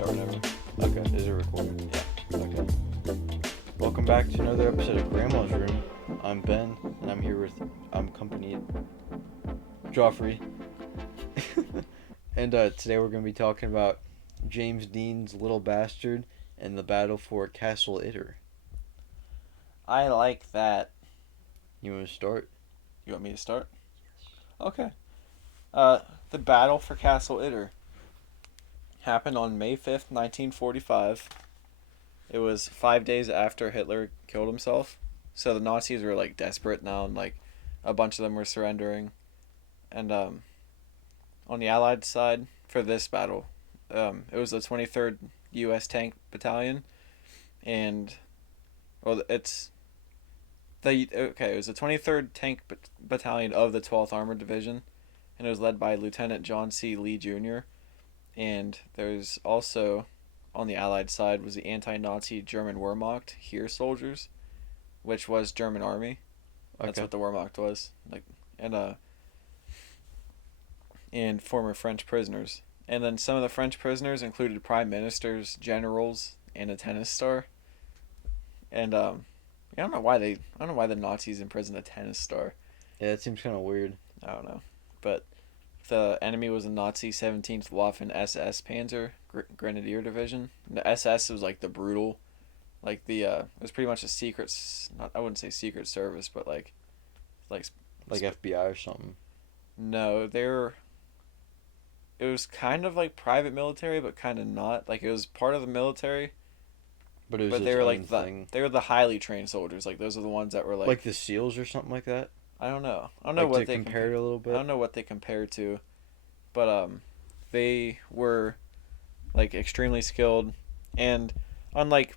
or whatever. Okay, is it recording? Yeah. Okay. Welcome back to another episode of Grandma's Room. I'm Ben, and I'm accompanied Geoffrey. And today we're going to be talking about James Dean's Little Bastard and the battle for Castle Itter. I like that. You want to start? You want me to start? Yes. Okay. The battle for Castle Itter happened on May 5th, 1945. It was 5 days after Hitler killed himself. So the Nazis were like desperate now, and like a bunch of them were surrendering. And on the Allied side for this battle, it was the 23rd U.S. Tank Battalion, and it was the 23rd Tank Battalion of the 12th Armored Division, and it was led by Lieutenant John C. Lee Jr. And there's also, on the Allied side, was the anti-Nazi German Wehrmacht Heer soldiers, which was German Army. That's Okay. what the Wehrmacht was, and former French prisoners. And then some of the French prisoners included prime ministers, generals, and a tennis star. And I don't know why the Nazis imprisoned a tennis star. Yeah, that seems kind of weird. I don't know, but the enemy was a Nazi 17th Waffen SS Panzer Grenadier Division. And the SS was like the brutal, it was pretty much a secret. Not, I wouldn't say secret service, but like FBI or something. No, it was kind of like private military, but kind of not. Like it was part of the military, But it was but its they were own like thing. they were the highly trained soldiers. Like those are the ones that were Like the SEALs or something like that? I don't know. I don't know Like what to they compare it a little bit? I don't know what they compared to, but they were like extremely skilled, and unlike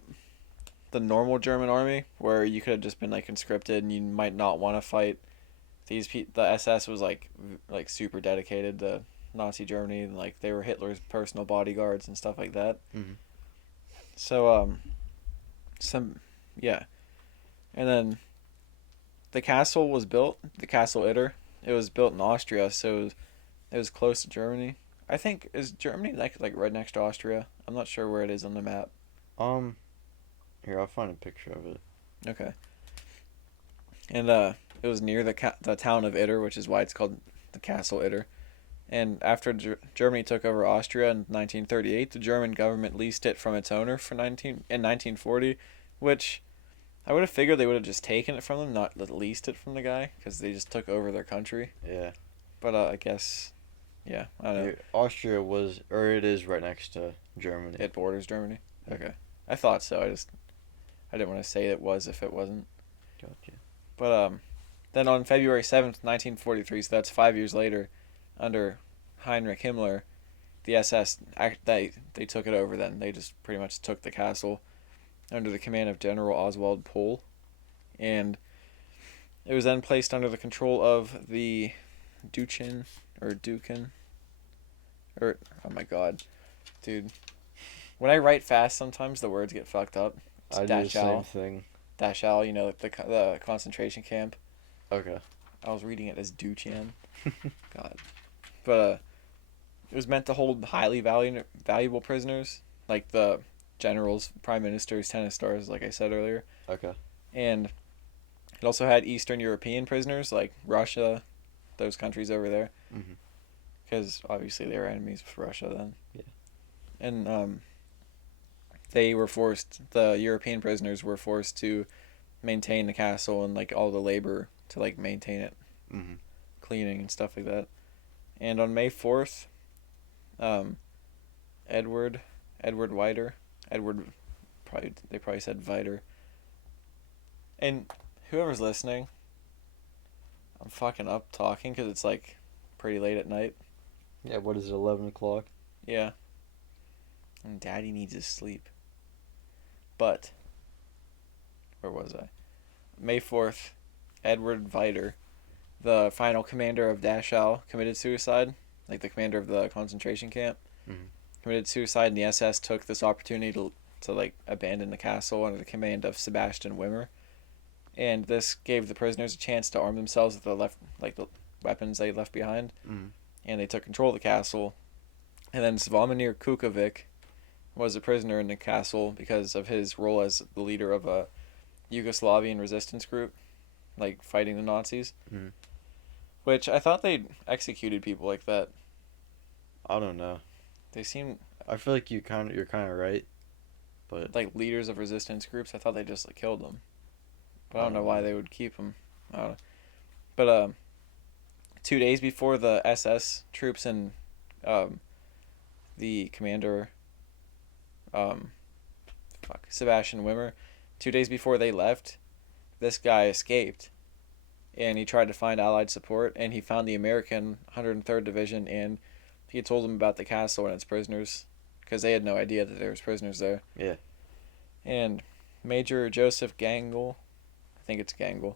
the normal German army where you could have just been like conscripted and you might not want to fight, the SS was like super dedicated to Nazi Germany, and like they were Hitler's personal bodyguards and stuff like that. Mm-hmm. So yeah, and then the castle was built. The Castle Itter. It was built in Austria, so it was close to Germany. I think is Germany like right next to Austria. I'm not sure where it is on the map. Here, I'll find a picture of it. Okay. And it was near the town of Itter, which is why it's called the Castle Itter. And after Germany took over Austria in 1938, the German government leased it from its owner in 1940, which I would have figured they would have just taken it from them, not leased it from the guy, because they just took over their country. Yeah. But I guess, yeah, I don't know. Austria it is right next to Germany. It borders Germany. Okay, I thought so. I didn't want to say it was if it wasn't. Gotcha. But then on February 7th, 1943, so that's 5 years later, under Heinrich Himmler, the SS they took it over. Then they just pretty much took the castle under the command of General Oswald Pohl, and it was then placed under the control of the Duchin, oh my god, dude. When I write fast, sometimes the words get fucked up. It's I do the same thing. Dachau, like the concentration camp. Okay. I was reading it as Duchan. God. But it was meant to hold highly valuable prisoners, like the generals, prime ministers, tennis stars, like I said earlier. Okay. And it also had Eastern European prisoners, like Russia, those countries over there. Mm-hmm. Because obviously they were enemies with Russia then. Yeah. And the European prisoners were forced to maintain the castle and like all the labor to like maintain it, mm-hmm. cleaning and stuff like that. And on May 4th, Edward Whiter, they probably said Viter. And whoever's listening, I'm fucking up talking because it's like pretty late at night. Yeah, what is it, 11 o'clock? Yeah. And Daddy needs his sleep. But, where was I? May 4th, Edward Viter, the final commander of Dachau, committed suicide. Like the commander of the concentration camp. Mm-hmm. Committed suicide, and the SS took this opportunity to like abandon the castle under the command of Sebastian Wimmer. And this gave the prisoners a chance to arm themselves with the weapons they left behind. Mm-hmm. And they took control of the castle. And then Zvomir Kukovic, was a prisoner in the castle because of his role as the leader of a Yugoslavian resistance group, like fighting the Nazis. Mm. Which I thought they'd executed people like that. I don't know. They seem I feel like you're kind of right, but like leaders of resistance groups. I thought they just like killed them, but I don't know why they would keep them. I don't know. But 2 days before the SS troops and the commander, Sebastian Wimmer, 2 days before they left, this guy escaped, and he tried to find Allied support, and he found the American 103rd Division, and he told them about the castle and its prisoners, because they had no idea that there was prisoners there. Yeah. And Major Joseph Gangle, I think it's Gangle,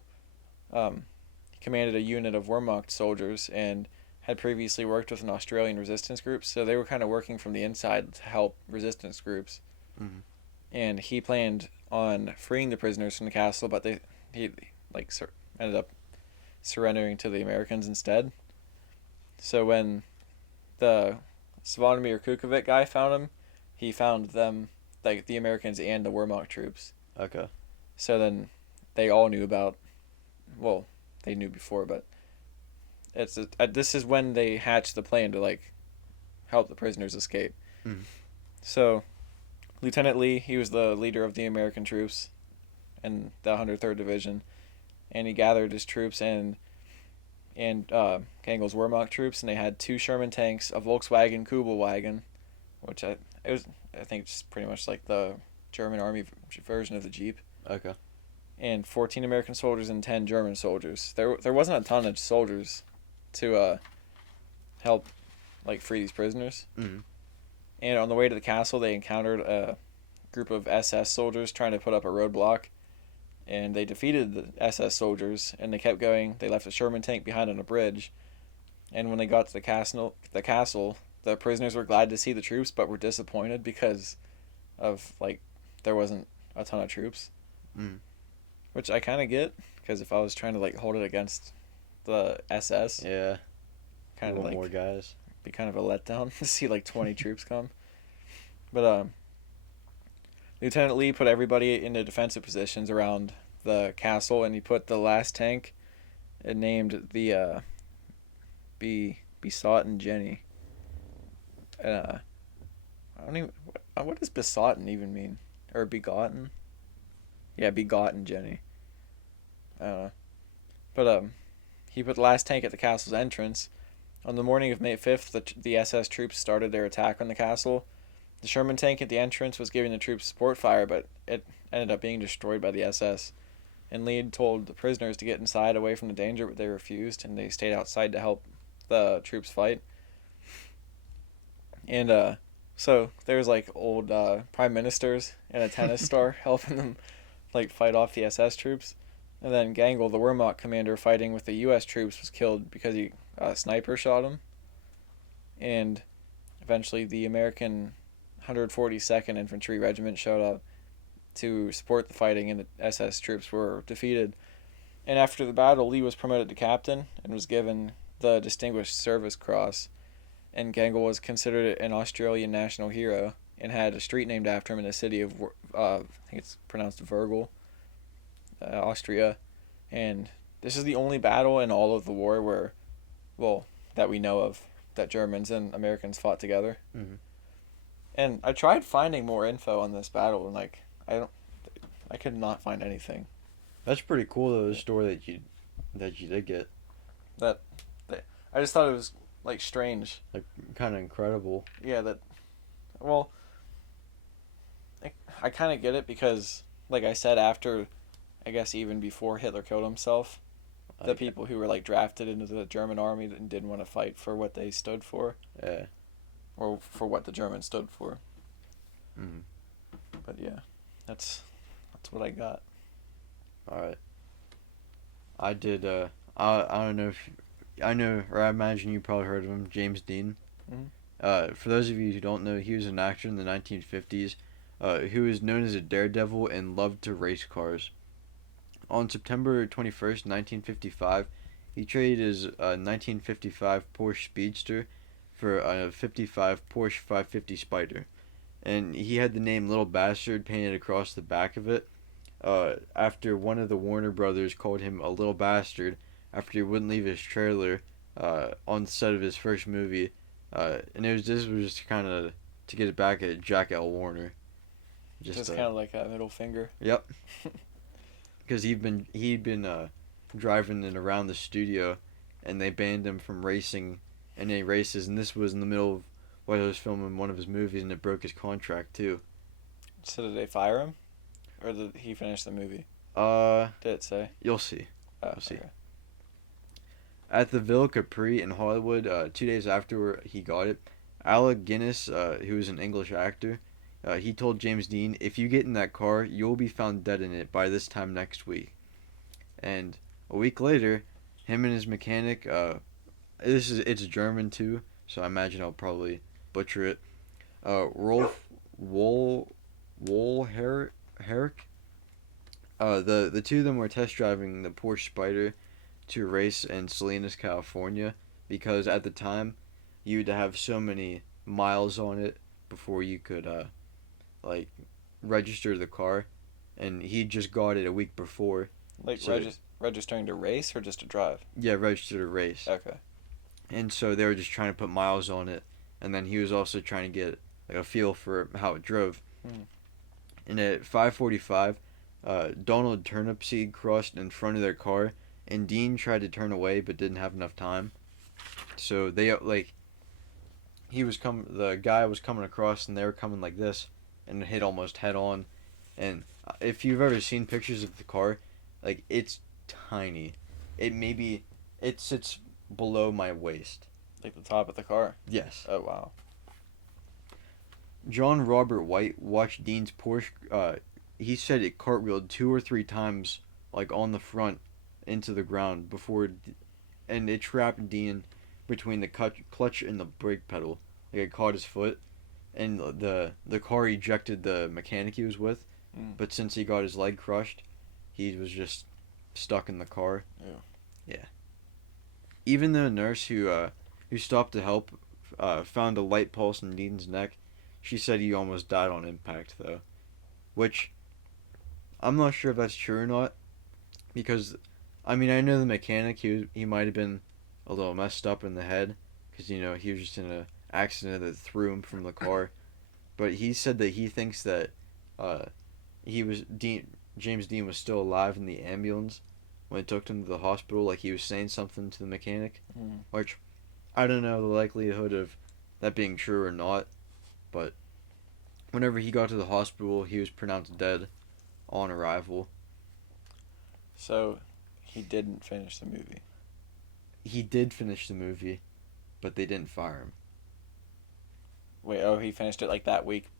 he commanded a unit of Wehrmacht soldiers and had previously worked with an Australian resistance group, so they were kind of working from the inside to help resistance groups. Mm-hmm. And he planned on freeing the prisoners from the castle, but he ended up surrendering to the Americans instead. So when the Zvonimir Kukovic guy found him, he found them, like the Americans and the Wehrmacht troops. Okay. So then they all knew about, well, they knew before, but this is when they hatched the plan to like help the prisoners escape. Mm. So Lieutenant Lee, he was the leader of the American troops in the 103rd Division, and he gathered his troops and Gangle's Wehrmacht troops, and they had 2 Sherman tanks, a Volkswagen Kubelwagen, which I think it's pretty much like the German army version of the Jeep. Okay. And 14 American soldiers and 10 German soldiers. There wasn't a ton of soldiers to help like free these prisoners. Mm-hmm. And on the way to the castle, they encountered a group of SS soldiers trying to put up a roadblock, and they defeated the SS soldiers, and they kept going. They left a Sherman tank behind on a bridge, and when they got to the castle, the prisoners were glad to see the troops, but were disappointed because of like there wasn't a ton of troops. Mm. Which I kind of get, because if I was trying to like hold it against the SS, Yeah. kind of like more guys. Be kind of a letdown to see like 20 troops come. But Lieutenant Lee put everybody into defensive positions around the castle, and he put the last tank and named the Besotten Jenny. I don't even, what does besotten even mean? Or begotten? Yeah, begotten Jenny. I don't know. But he put the last tank at the castle's entrance. On the morning of May 5th, the SS troops started their attack on the castle. The Sherman tank at the entrance was giving the troops support fire, but it ended up being destroyed by the SS. And Lee told the prisoners to get inside away from the danger, but they refused, and they stayed outside to help the troops fight. And so there's like old prime ministers and a tennis star helping them like fight off the SS troops. And then Gangle, the Wehrmacht commander fighting with the US troops, was killed because a sniper shot him. And eventually the American 142nd Infantry Regiment showed up to support the fighting, and the SS troops were defeated. And after the battle, Lee was promoted to captain and was given the Distinguished Service Cross. And Gangle was considered an Australian national hero and had a street named after him in the city of, I think it's pronounced Virgil, Austria. And this is the only battle in all of the war where, well, that we know of, that Germans and Americans fought together. Mm-hmm. And I tried finding more info on this battle, and like I could not find anything. That's pretty cool though, the story that you did get. I just thought it was like strange. Like kind of incredible. Yeah, well, I kind of get it because, like I said, after, I guess even before Hitler killed himself, the people who were like drafted into the German army and didn't want to fight for what they stood for. Yeah. Or for what the Germans stood for. Mm-hmm. But yeah, that's what I got. All right. I did. I don't know if I know, or I imagine you probably heard of him, James Dean. Mm-hmm. For those of you who don't know, he was an actor in the 1950s, who was known as a daredevil and loved to race cars. On September 21st, 1955, he traded his 1955 Porsche Speedster for a 55 Porsche 550 Spider. and he had the name Little Bastard painted across the back of it. After one of the Warner brothers called him a little bastard after he wouldn't leave his trailer on the set of his first movie, and this was just kind of to get it back at Jack L. Warner. Just kind of like a middle finger. Yep. Because he'd been driving it around the studio, and they banned him from racing in any races, and this was in the middle of while he was filming one of his movies, and it broke his contract too. So did they fire him, or did he finish the movie? Did it say? You'll see. Oh, You'll see. okay. At the Villa Capri in Hollywood, 2 days after he got it, Alec Guinness, who was an English actor, he told James Dean, "If you get in that car, you'll be found dead in it by this time next week." And a week later, him and his mechanic, it's German too, so I imagine I'll probably butcher it. Rolf Wohlherrick. The two of them were test driving the Porsche Spider to race in Salinas, California, because at the time you had to have so many miles on it before you could like register the car, and he just got it a week before. Like So- registering to race or just to drive? Yeah, registered to race. Okay. And so they were just trying to put miles on it, and then he was also trying to get like a feel for how it drove. Mm. And at 5:45, Donald Turnipseed crossed in front of their car, and Dean tried to turn away but didn't have enough time. So they the guy was coming across, and they were coming like this, and hit almost head on. And if you've ever seen pictures of the car, like it's tiny. It sits below my waist. Like the top of the car? Yes. Oh, wow. John Robert White watched Dean's Porsche. He said it cartwheeled 2 or 3 times, like on the front, into the ground and it trapped Dean between the clutch and the brake pedal. Like it caught his foot, and the car ejected the mechanic he was with. Mm. But since he got his leg crushed, he was just stuck in the car. Yeah. Even the nurse who stopped to help found a light pulse in Dean's neck. She said he almost died on impact, though. Which, I'm not sure if that's true or not. Because, I mean, I know the mechanic, he might have been a little messed up in the head. Because, he was just in an accident that threw him from the car. But he said that he thinks that James Dean was still alive in the ambulance when it took him to the hospital. Like, he was saying something to the mechanic. Mm. Which, I don't know the likelihood of that being true or not. But whenever he got to the hospital, he was pronounced dead on arrival. So, he didn't finish the movie. He did finish the movie, but they didn't fire him. Wait, he finished it like that week?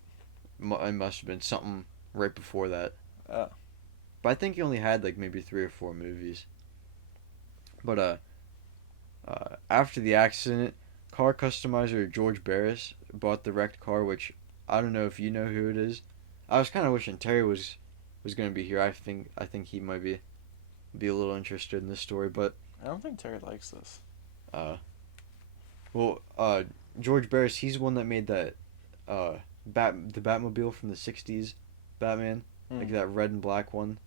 It must have been something right before that. Oh. But I think he only had like maybe 3 or 4 movies. But after the accident, car customizer George Barris bought the wrecked car, which I don't know if you know who it is. I was kind of wishing Terry was going to be here. I think he might be a little interested in this story, but I don't think Terry likes this. George Barris, he's the one that made that the Batmobile from the 60s Batman, like that red and black one.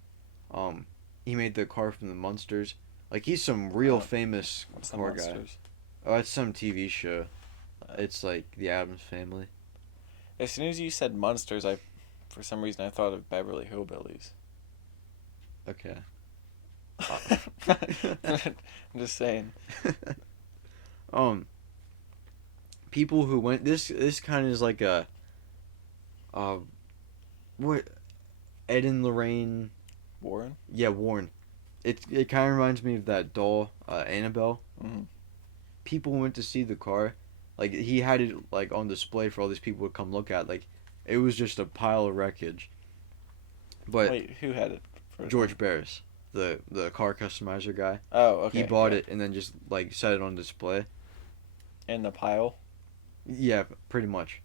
He made the car from the Munsters. Like, he's some real famous What's the car guy. Monsters? Oh, it's some TV show. It's like the Addams Family. As soon as you said Munsters, for some reason I thought of Beverly Hillbillies. Okay. I'm just saying. People who went this kind of is like a what Ed and Lorraine Warren? Yeah, Warren. It kind of reminds me of that doll, Annabelle. Mm-hmm. People went to see the car. Like, he had it like on display for all these people to come look at. Like, it was just a pile of wreckage. But Wait, who had it first? George Barris, the car customizer guy. Oh, okay. He bought it and then just like set it on display. In the pile? Yeah, pretty much.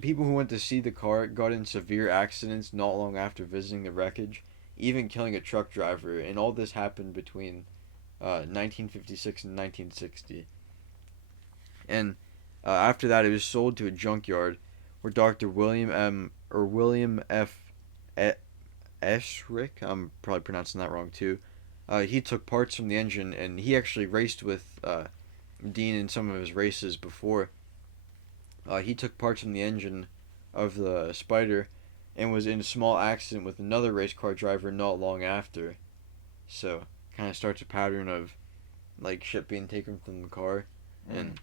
People who went to see the car got in severe accidents not long after visiting the wreckage, even killing a truck driver, and all this happened between 1956 and 1960. And after that, it was sold to a junkyard, where Dr. William F. Eschrick, I'm probably pronouncing that wrong too. He took parts from the engine, and he actually raced with Dean in some of his races before. He took parts from the engine of the Spider and was in a small accident with another race car driver not long after. So, kind of starts a pattern of like shit being taken from the car and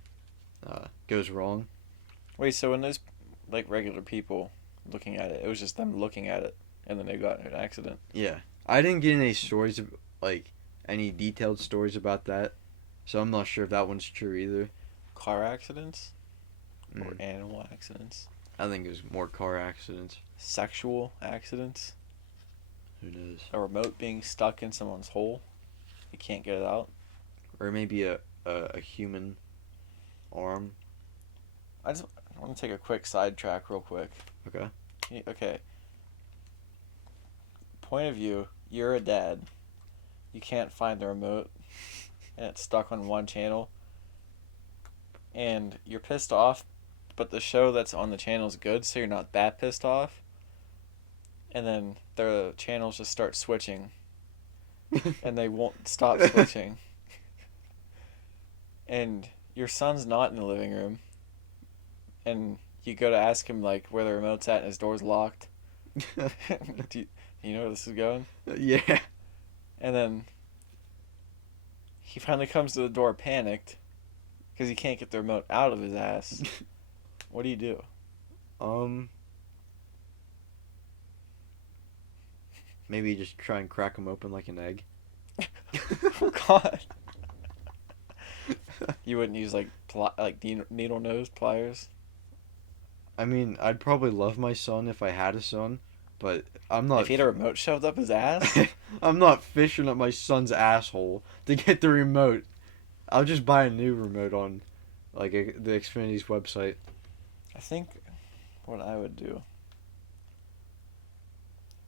goes wrong. Wait, so when those like regular people looking at it, it was just them looking at it, and then they got in an accident. Yeah, I didn't get any stories of like any detailed stories about that, so I'm not sure if that one's true either. Car accidents or animal accidents? I think it was more car accidents. Sexual accidents? Who knows? A remote being stuck in someone's hole. You can't get it out. Or maybe a human arm. I want to take a quick sidetrack real quick. Okay. Okay. Point of view, you're a dad. You can't find the remote, and it's stuck on one channel. And you're pissed off, but the show that's on the channel is good, so you're not that pissed off. And then the channels just start switching, and they won't stop switching. And your son's not in the living room, and you go to ask him like where the remote's at, and his door's locked. Do you know where this is going? Yeah. And then he finally comes to the door panicked because he can't get the remote out of his ass. What do you do? Maybe just try and crack him open like an egg. Oh God. You wouldn't use like needle nose pliers? I mean, I'd probably love my son if I had a son, but I'm not. If he had a remote shoved up his ass? I'm not fishing up my son's asshole to get the remote. I'll just buy a new remote on, like, the Xfinity's website. I think what I would do,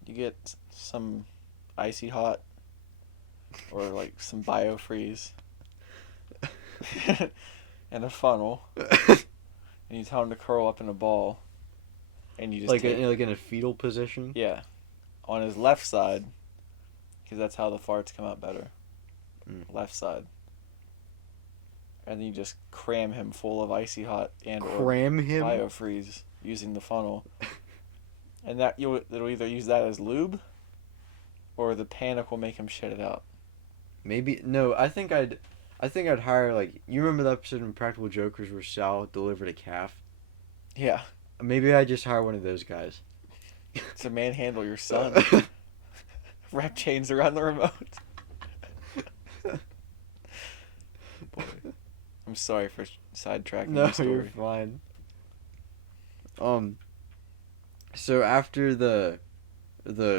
you get some icy hot or like some biofreeze and a funnel, and you tell him to curl up in a ball, and you just like in a fetal position. Yeah, on his left side, because that's how the farts come out better. Left side. And then you just cram him full of icy hot and cram him biofreeze using the funnel, and that it'll either use that as lube, or the panic will make him shit it out. Maybe no. I think I'd hire like you remember the episode in Practical Jokers where Sal delivered a calf. Yeah. Maybe I'd just hire one of those guys. To manhandle your son. Wrap chains around the remote. Boy. I'm sorry for sidetracking. No, you're fine. So after the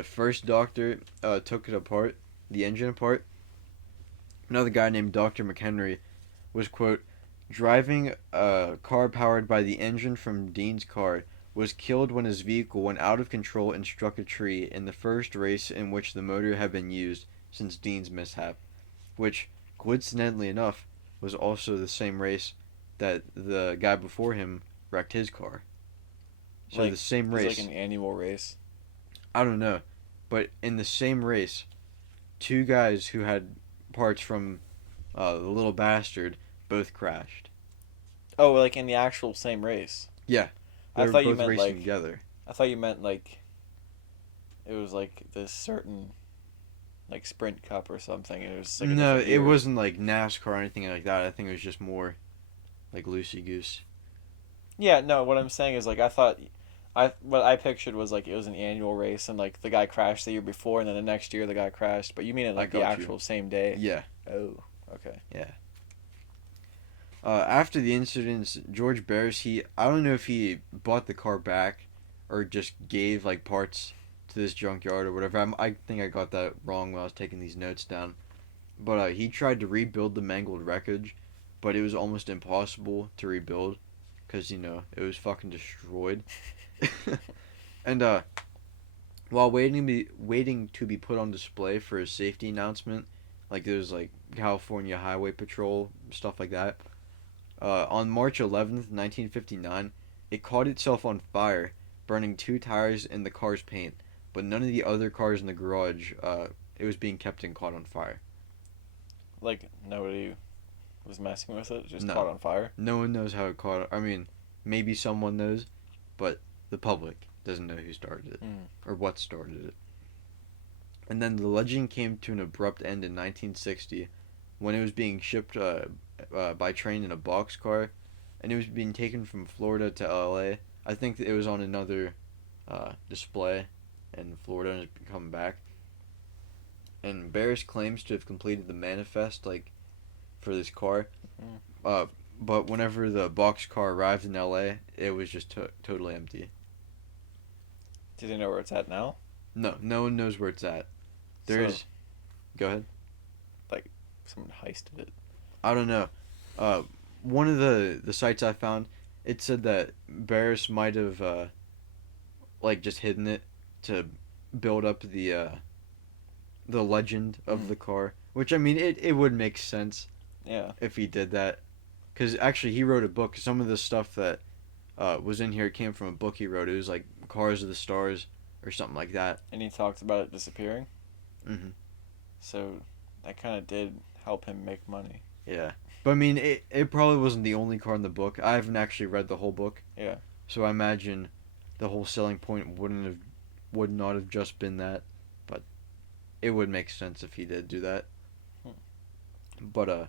first doctor took it apart, the engine apart, another guy named Dr. McHenry was, quote, driving a car powered by the engine from Dean's car, was killed when his vehicle went out of control and struck a tree in the first race in which the motor had been used since Dean's mishap, which, coincidentally enough, was also the same race that the guy before him wrecked his car. So the same race. Like an annual race. I don't know, but in the same race, two guys who had parts from the Little Bastard both crashed. Oh, like in the actual same race. Yeah, I thought you meant racing like together. I thought you meant like it was like this certain like sprint cup or something. And it was like no, it wasn't like NASCAR or anything like that. I think it was just more like loosey goose. Yeah, no. What I'm saying is like what I pictured was like it was an annual race and like the guy crashed the year before and then the next year the guy crashed. But you mean it like the actual same day? Yeah. Oh, okay. Yeah. After the incidents, George Barris, I don't know if he bought the car back or just gave like parts to this junkyard or whatever. I think I got that wrong when I was taking these notes down. But he tried to rebuild the mangled wreckage, but it was almost impossible to rebuild because, you know, it was fucking destroyed. And while waiting to be put on display for a safety announcement, like there's like California Highway Patrol, stuff like that, on March 11th, 1959, it caught itself on fire, burning 2 tires and the car's paint, but none of the other cars in the garage, it was being kept and caught on fire. Like, nobody was messing with it? Just No. caught on fire? No one knows how it caught. I mean, maybe someone knows, but the public doesn't know who started it or what started it. And then the legend came to an abrupt end in 1960 when it was being shipped by train in a boxcar, and it was being taken from Florida to LA. I think that it was on another display in Florida and it's come back. And Barris claims to have completed the manifest for this car, but whenever the boxcar arrived in LA, it was just totally empty. Do they know where it's at now? No one knows where it's at. Go ahead. Like, someone heisted it. I don't know. One of the sites I found, it said that Barris might have just hidden it to build up the legend of the car, which I mean it would make sense. Yeah. If he did that, because actually he wrote a book. Some of the stuff that was in here came from a book he wrote. It was like Cars of the Stars or something like that. And he talked about it disappearing. Mm-hmm. So that kind of did help him make money. Yeah, but I mean it probably wasn't the only car in the book. I haven't actually read the whole book. Yeah. So I imagine the whole selling point would not have just been that, but it would make sense if he did do that. But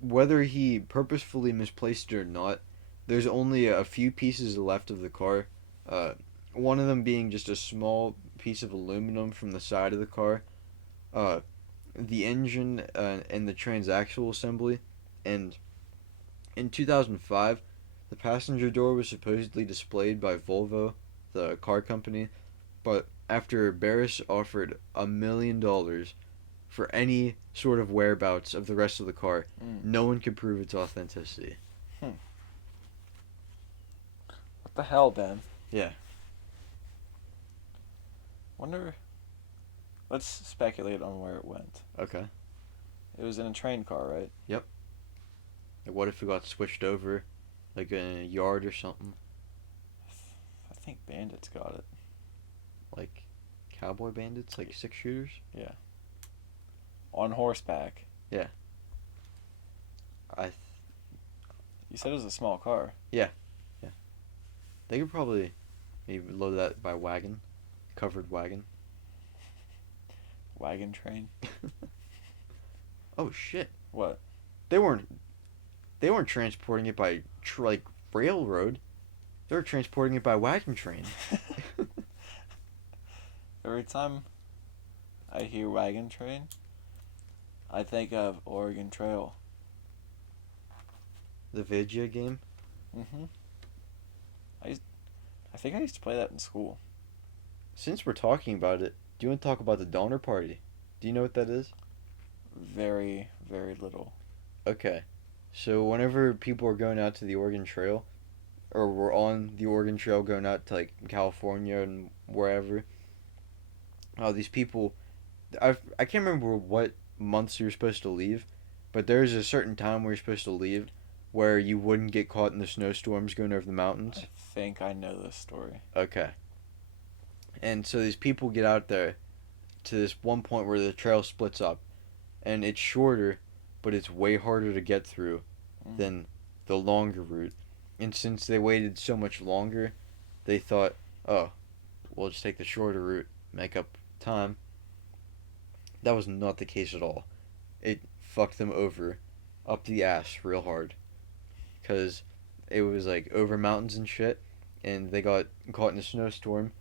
whether he purposefully misplaced it or not, there's only a few pieces left of the car. One of them being just a small piece of aluminum from the side of the car. The engine and the transaxle assembly. And in 2005, the passenger door was supposedly displayed by Volvo, the car company, but after Barris offered $1 million for any sort of whereabouts of the rest of the car, no one could prove its authenticity. What the hell, Ben? Yeah. Wonder. Let's speculate on where it went. Okay. It was in a train car, right? Yep. What if it got switched over, like in a yard or something? I think bandits got it. Like cowboy bandits, like 6-shooters? Yeah. On horseback. Yeah. You said it was a small car. Yeah. They could probably maybe load that by wagon, covered wagon. Wagon train. Oh shit! What? They weren't transporting it by railroad. They were transporting it by wagon train. Every time I hear wagon train, I think of Oregon Trail. The Vigia game. Mm-hmm. I think I used to play that in school. Since we're talking about it, do you want to talk about the Donner Party? Do you know what that is? Very, very little. Okay. So whenever people are going out to the Oregon Trail, or we're on the Oregon Trail going out to California and wherever, these people, I can't remember what months you're supposed to leave, but there's a certain time where you're supposed to leave where you wouldn't get caught in the snowstorms going over the mountains. I think I know this story. Okay. And so these people get out there to this one point where the trail splits up, and it's shorter, but it's way harder to get through than the longer route. And since they waited so much longer, they thought, oh, we'll just take the shorter route, make up time. That was not the case at all. It fucked them over, up the ass real hard. Because it was over mountains and shit, and they got caught in a snowstorm,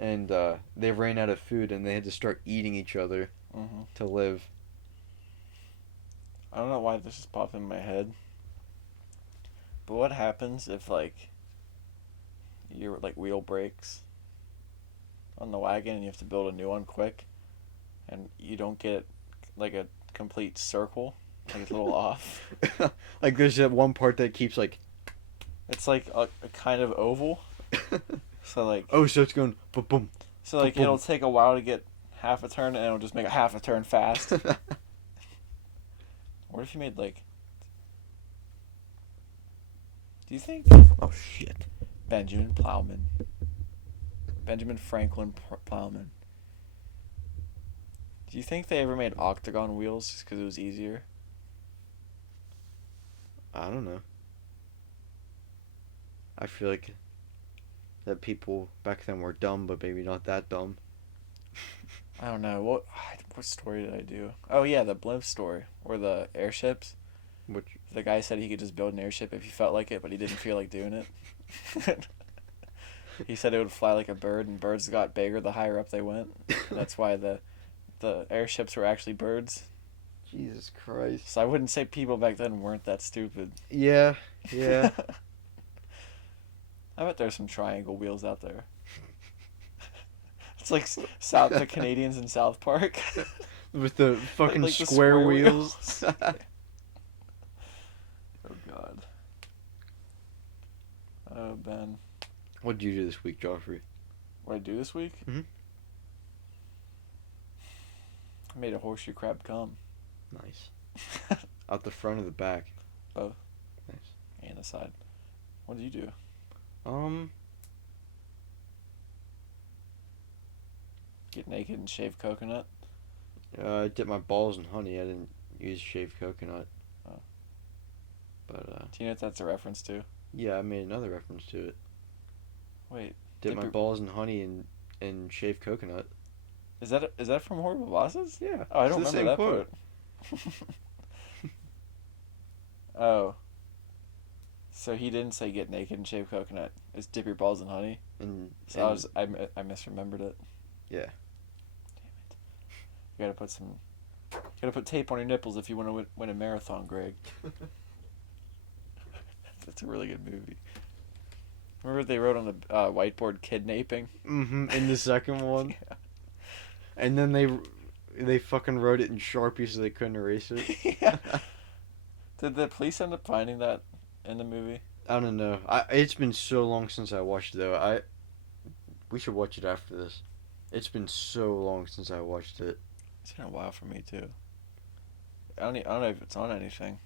and they ran out of food, and they had to start eating each other to live. I don't know why this just popped in my head, but what happens if your wheel breaks on the wagon and you have to build a new one quick, and you don't get a complete circle, it's a little off. There's that one part that keeps It's a kind of oval. So oh, so it's going boom boom. So it'll take a while to get half a turn, and it'll just make a half a turn fast. What if you made Do you think Oh shit. Benjamin Franklin Plowman? Do you think they ever made octagon wheels just because it was easier? I don't know. I feel like that people back then were dumb, but maybe not that dumb. I don't know. What story did I do? Oh yeah, the blimp story or the airships. Which The guy said he could just build an airship if he felt like it, but he didn't feel like doing it. He said it would fly like a bird, and birds got bigger the higher up they went. And that's why the airships were actually birds. Jesus Christ. So I wouldn't say people back then weren't that stupid. Yeah, yeah. I bet there's some triangle wheels out there. It's like the Canadians in South Park. With the fucking Like the square square wheels. Oh God. Oh Ben. What did you do this week, Geoffrey? What did I do this week? Mhm. I made a horseshoe crab come. Nice. Out the front or the back? Both. Nice. And the side. What did you do? Get naked and shave coconut? I dipped my balls in honey. I didn't use shaved coconut. Oh. But, Do you know what that's a reference to? yeah, I made another reference to it. Wait. Dip my balls in honey and shaved coconut. Is that from Horrible Bosses? Yeah. Oh, I don't it's the remember same that quote. part. Oh. So he didn't say get naked and shave coconut. It's dip your balls in honey. So I misremembered it. Yeah. Damn it. You gotta put tape on your nipples if you want to win a marathon, Greg. That's a really good movie. Remember what they wrote on the whiteboard kidnapping? Mm-hmm. In the second one. Yeah. And then they fucking wrote it in Sharpie so they couldn't erase it. Yeah. Did the police end up finding that in the movie? I don't know. It's been so long since I watched it, though. We should watch it after this. It's been so long since I watched it. It's been a while for me too. I don't know if it's on anything.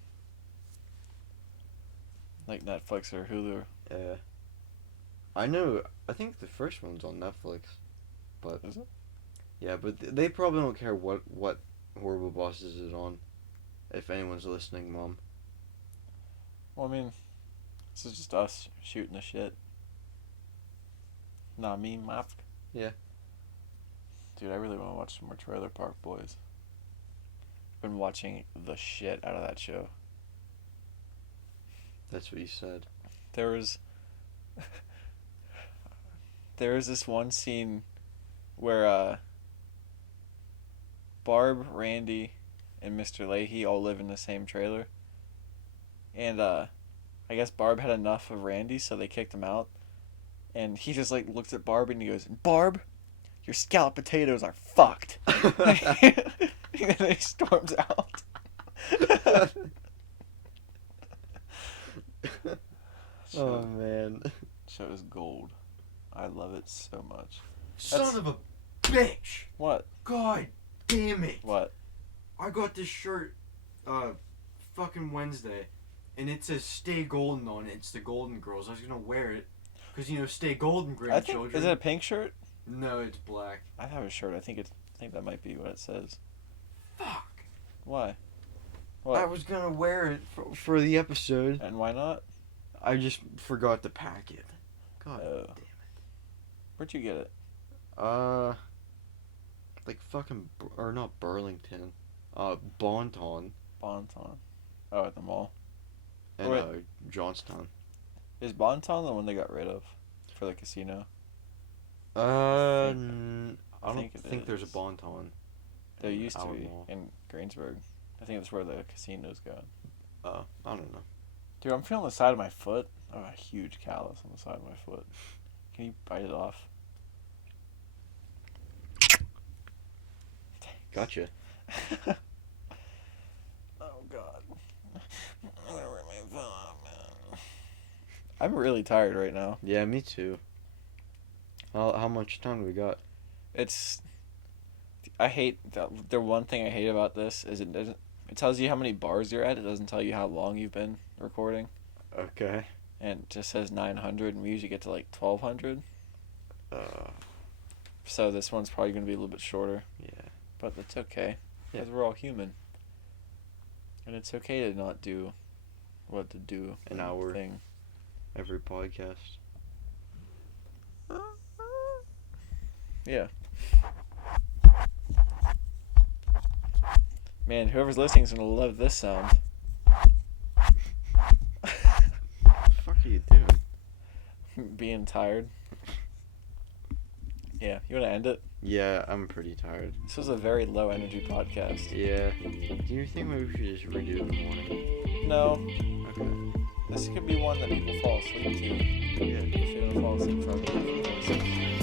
Like Netflix or Hulu. Yeah. I know. I think the first one's on Netflix. But is it? Yeah, but they probably don't care what Horrible Bosses is on. If anyone's listening, Mom. Well, I mean, this is just us shooting the shit. Not me, Mafk. Yeah. Dude, I really want to watch some more Trailer Park Boys. Been watching the shit out of that show. That's what you said. There was this one scene where Barb, Randy, and Mr. Leahy all live in the same trailer. And I guess Barb had enough of Randy, so they kicked him out. And he just like looks at Barb and he goes, "Barb, your scalloped potatoes are fucked." And then he storms out. Oh man. Show is gold. I love it so much. Son of a bitch! What? God damn it! What? I got this shirt, fucking Wednesday, and it says "Stay Golden" on it. It's the Golden Girls. I was gonna wear it, cause stay golden, grandchildren. Is it a pink shirt? No, it's black. I have a shirt. I think that might be what it says. Fuck. Why? What? I was gonna wear it for the episode. And why not? I just forgot to pack it. God damn it. Where'd you get it? Like fucking, or not Burlington. Bonton. Bonton. Oh, at the mall. And Johnstown. Is Bonton the one they got rid of for the casino? I don't think there's a Bonton. There used to be in Greensburg. I think that's where the casino's going. I don't know. Dude, I'm feeling the side of my foot. I have a huge callus on the side of my foot. Can you bite it off? Gotcha. Oh God. I'm really tired right now. Yeah, me too. How much time do we got? I hate the one thing I hate about this is it tells you how many bars you're at. It doesn't tell you how long you've been recording. Okay. and it just says 900, and we usually get to like 1200. So this one's probably going to be a little bit shorter. Yeah. But that's okay, because Yeah. we're all human. And it's okay to not do what to do. An hour thing. every podcast. Yeah. Man, whoever's listening is going to love this sound. What the fuck are you doing? Being tired. Yeah, you want to end it? Yeah, I'm pretty tired. This was a very low energy podcast. Yeah. Do you think maybe we should just redo it in the morning? No, Okay. this could be one that people fall asleep to. Yeah. If you're going to fall asleep from it.